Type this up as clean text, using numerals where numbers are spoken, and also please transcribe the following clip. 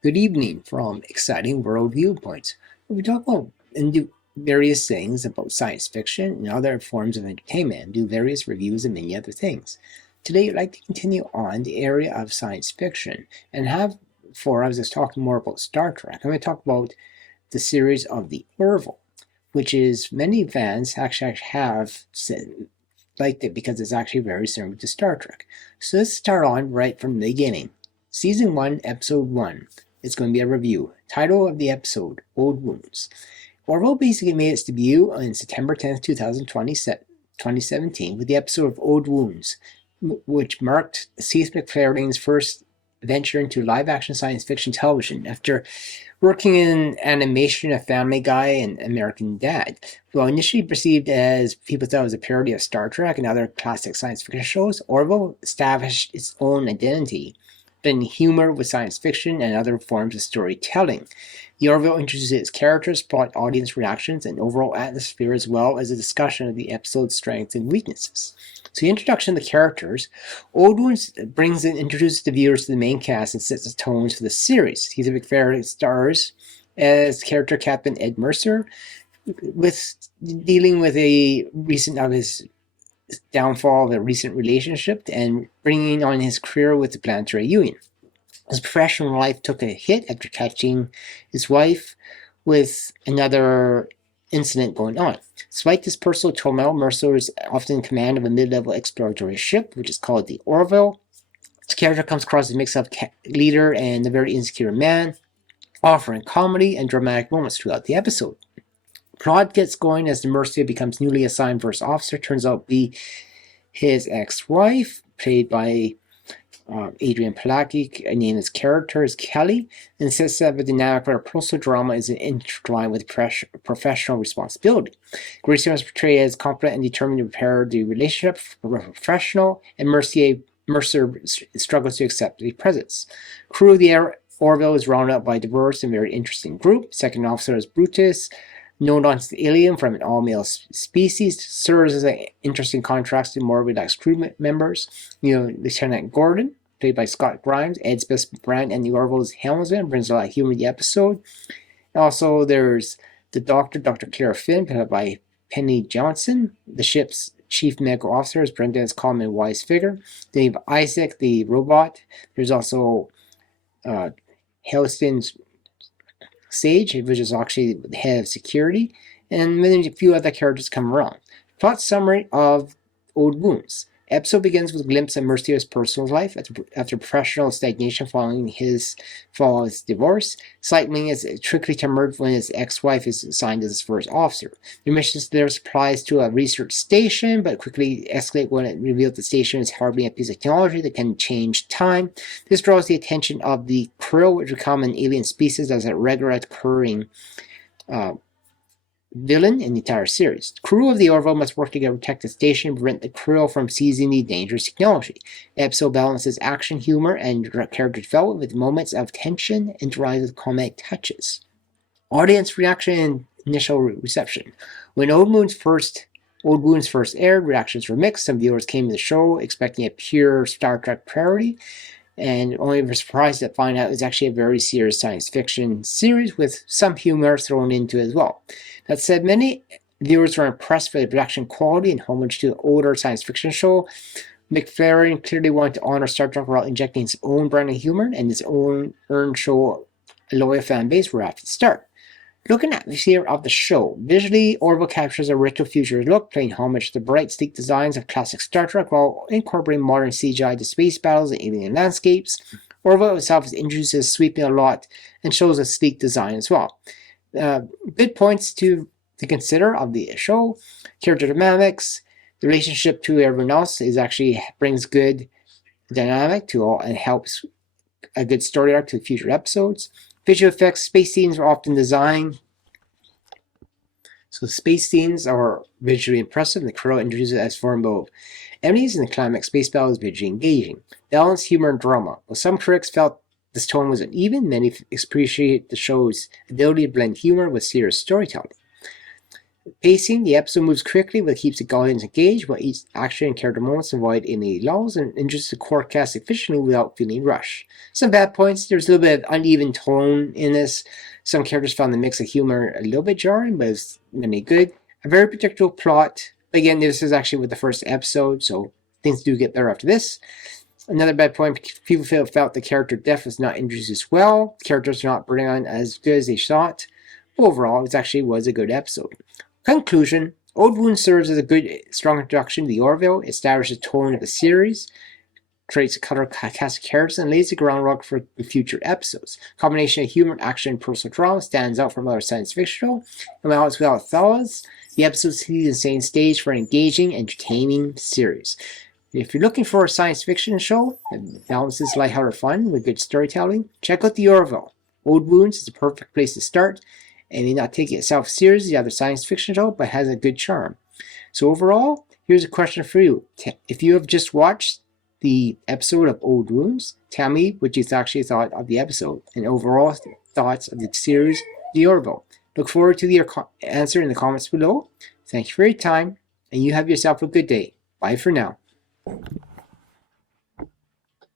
Good evening from Exciting World Viewpoints, where we talk about and do various things about science fiction and other forms of entertainment, and do various reviews and many other things. Today, I'd like to continue on the area of science fiction and have, for us, is talking more about Star Trek. I'm going to talk about the series of the Orville, which is many fans actually have said, liked it because it's actually very similar to Star Trek. So let's start on right from the beginning. Season 1, Episode 1. It's going to be a review. Title of the episode, Old Wounds. Orville basically made its debut on September 10th, 2017 with the episode of Old Wounds, which marked Seth MacFarlane's first venture into live-action science fiction television after working in animation of Family Guy and American Dad. While initially perceived as people thought it was a parody of Star Trek and other classic science fiction shows, Orville established its own identity in humor with science fiction and other forms of storytelling. The Orville introduces its characters, plot, audience reactions, and overall atmosphere, as well as a discussion of the episode's strengths and weaknesses. So the introduction of the characters, Old Wounds introduces the viewers to the main cast and sets the tones for the series. He's MacFarlane stars as character Captain Ed Mercer, with dealing with a recent of his downfall of a recent relationship and bringing on his career with the Planetary Union. His professional life took a hit after catching his wife with another incident going on. Despite this personal turmoil, Mercer is often in command of a mid-level exploratory ship, which is called the Orville. His character comes across as a mix of leader and a very insecure man, offering comedy and dramatic moments throughout the episode. Plot gets going as the Mercer becomes newly assigned first officer, turns out to be his ex-wife, played by Adrian Palaki, named his character as Kelly, and sets up a dynamic where personal drama is intertwined with professional responsibility. Grayson is portrayed as confident and determined to repair the relationship for a professional, and Mercer struggles to accept the presence. Crew of the Orville is rounded up by a diverse and very interesting group. Second officer is Brutus, known as the alien from an all-male species, serves as an interesting contrast to more relaxed crew members. Lieutenant Gordon, played by Scott Grimes, Ed's best friend, and the Orville's helmsman, brings a lot of humor to the episode. Also, there's the Doctor, Dr. Clara Finn, played by Penny Johnson. The ship's chief medical officer is Brendan as calm and wise figure. Then you have Isaac, the robot. There's also Helston's Sage, which is actually the head of security, and then a few other characters come around. Plot summary of Old Wounds. Episode begins with a glimpse of Mercer's personal life after professional stagnation following his divorce. Slightly is trickily emerged when his ex-wife is assigned as his first officer. Their mission is their supplies to a research station, but quickly escalate when it reveals the station is harboring a piece of technology that can change time. This draws the attention of the Krill, which become an alien species as a regular occurring villain in the entire series. The crew of the Orville must work together to protect the station and prevent the Krill from seizing the dangerous technology. The episode balances action, humor, and character development with moments of tension intertwined with comic touches. Audience reaction and initial reception. When Old Wounds first aired, reactions were mixed. Some viewers came to the show expecting a pure Star Trek parody, and only were surprised to find out it was actually a very serious science fiction series with some humor thrown into it as well. That said, many viewers were impressed with the production quality and homage to the older science fiction show. MacFarlane clearly wanted to honor Star Trek while injecting his own brand of humor and his own earned show a loyal fan base right after the start. Looking at the atmosphere of the show, visually, Orville captures a retro future look, paying homage to the bright, sleek designs of classic Star Trek while incorporating modern CGI to space battles and alien landscapes. Orville itself is introduced as sweeping a lot and shows a sleek design as well. Good points to consider of the show: character dynamics, the relationship to everyone else brings good dynamic to all and helps a good story arc to future episodes. Visual effects, space scenes are often designed. So space scenes are visually impressive, and the Krill introduces it as formidable enemies, and the climax space battle is visually engaging. Balance, humor, and drama. While some critics felt this tone was uneven, many appreciate the show's ability to blend humor with serious storytelling. Pacing, the episode moves quickly but keeps the audience engaged, while each action and character moments avoid any lulls and introduces the core cast efficiently without feeling rushed. Some bad points, there's a little bit of uneven tone in this. Some characters found the mix of humor a little bit jarring, but it's really good. A very predictable plot. Again, this is actually with the first episode, so things do get better after this. Another bad point, people felt the character depth was not introduced as well. The characters are not bringing on as good as they thought. Overall, it actually was a good episode. Conclusion, Old Wounds serves as a good, strong introduction to the Orville, establishes the tone of the series, creates a color cast of characters, and lays the groundwork for the future episodes. Combination of humor, action, and personal drama stands out from other science fiction shows, and while it's without flaws, the episode sees the same stage for an engaging, entertaining series. If you're looking for a science fiction show that balances lighthearted fun with good storytelling, check out the Orville. Old Wounds is a perfect place to start. It may not take itself seriously as the other science fiction show, but has a good charm. So overall, here's a question for you. If you have just watched the episode of Old Wounds, tell me what you actually thought of the episode and overall thoughts of the series, The Orville. Look forward to your answer in the comments below. Thank you for your time, and you have yourself a good day. Bye for now.